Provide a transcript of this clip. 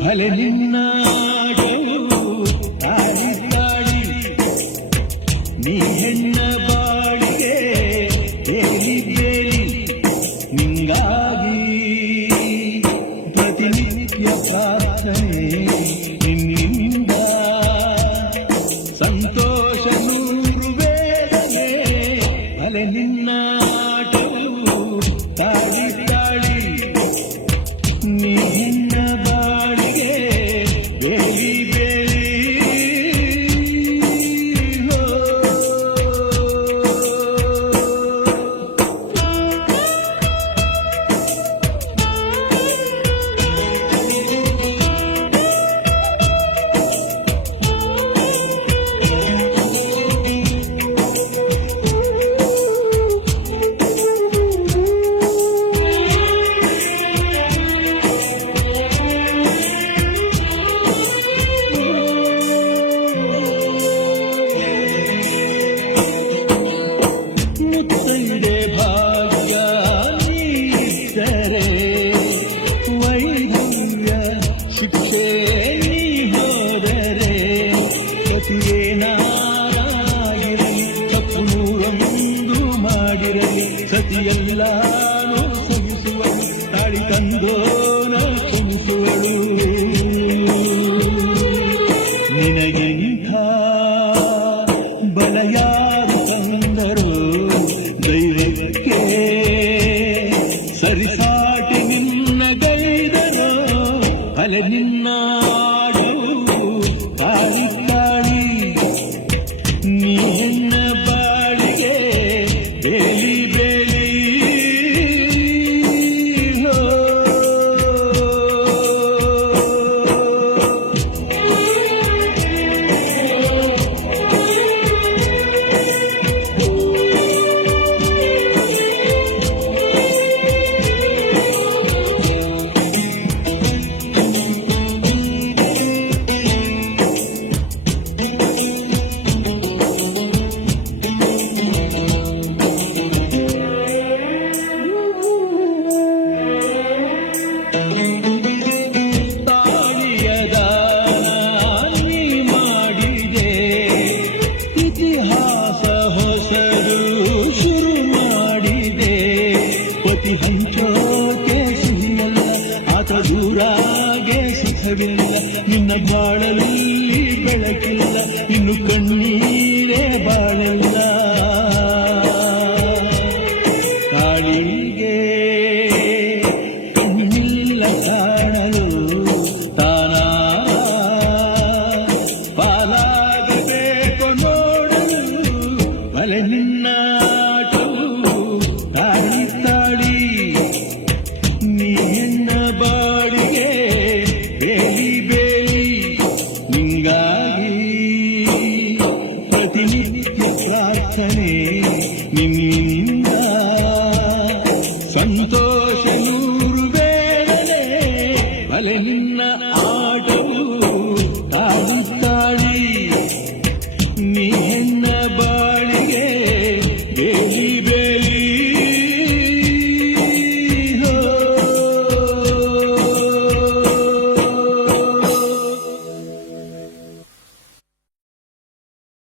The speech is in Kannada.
ಭಲೆ ನಿನ್ನಾಡಲು ತಾಳಿ ತಾಳಿ ನೀ ಹೆಣ್ಣ ಬಾಳಿಗೆ ಹೇಳಿದ್ದೇಲಿ ನಿಂಗಾಗಿ ಪ್ರತಿನಿತ್ಯ ಪ್ರಾರ್ಥನೆ ನಿನ್ನಿಂದ ಸಂತೋಷ ನೂರು ವೇದನೆ ಭಲೆ ನಿನ್ನಾಡಲು ತಾಳಿ ತಾಳಿ ನೀ ಹೆಣ್ಣ ಬಾಳಿಗೆ ಬೇಲಿ ಬೇಲಿ ಮುತ್ತೈದೆ ಭಾಗ್ಯ ನೀಡಿದ್ದರೆ ವೈದ್ಯ ಶಿಕ್ಷೆ ನೀ ಹೋದರೆ ಸತಿಯೇನಾಗಿರಲಿ ತಪ್ಪು ನೂರೊಂದು ಮಾಡಿರಲಿ ಸತಿಯೆಲ್ಲಾನು ಕ್ಷಮಿಸುವಳು ತಾಳಿ ತಂದೋನು ಕ್ಷಮಿಸುವಳು ನಿನಗಿಂಥ ಬಲ ಯಾರು ತಂದರು ದೈವಕ್ಕೆ ಸರಿಸಾಟಿ ನಿನ್ನ ಗೈದನು ಭಲೆ ನಿನ್ನಾಡು ತಾಳಿ ತಾಳಿ ನೀ ಹೆಣ್ಣ ಬಾಳಿಗೆ ಬೇಲಿ ಬೇಲಿ ಪತಿ ಹಂಚೋಕೆ ಸಿಹಿಯಲ್ಲ ಆತ ದೂರಾಗೆ ಸುಖವಿಲ್ಲ ನಿನ್ನ ಬಾಳಲ್ಲಿ ಬೆಳಕಿಲ್ಲ ಇನ್ನು ಕಣ್ಣೀರೇ ಬಾಳಲ್ಲ ಕಾಳಿಗೆ ಕಣ್ಣಿಲ್ಲ ಕಾಣಲು ತಾನ ಪಾಲಾಗಬೇಕು ನೋಡಲು ಭಲೆ ನಿನ್ನಾಟವು ತಾಳಿ ತಾಳಿ ನೀ ಹೆಣ್ಣ ಬಾಳಿಗೆ ಬೇಲಿ ಬೇಲಿ ನಿಂಗಾಗಿ ಪ್ರತಿನಿತ್ಯ ಪ್ರಾರ್ಥನೆ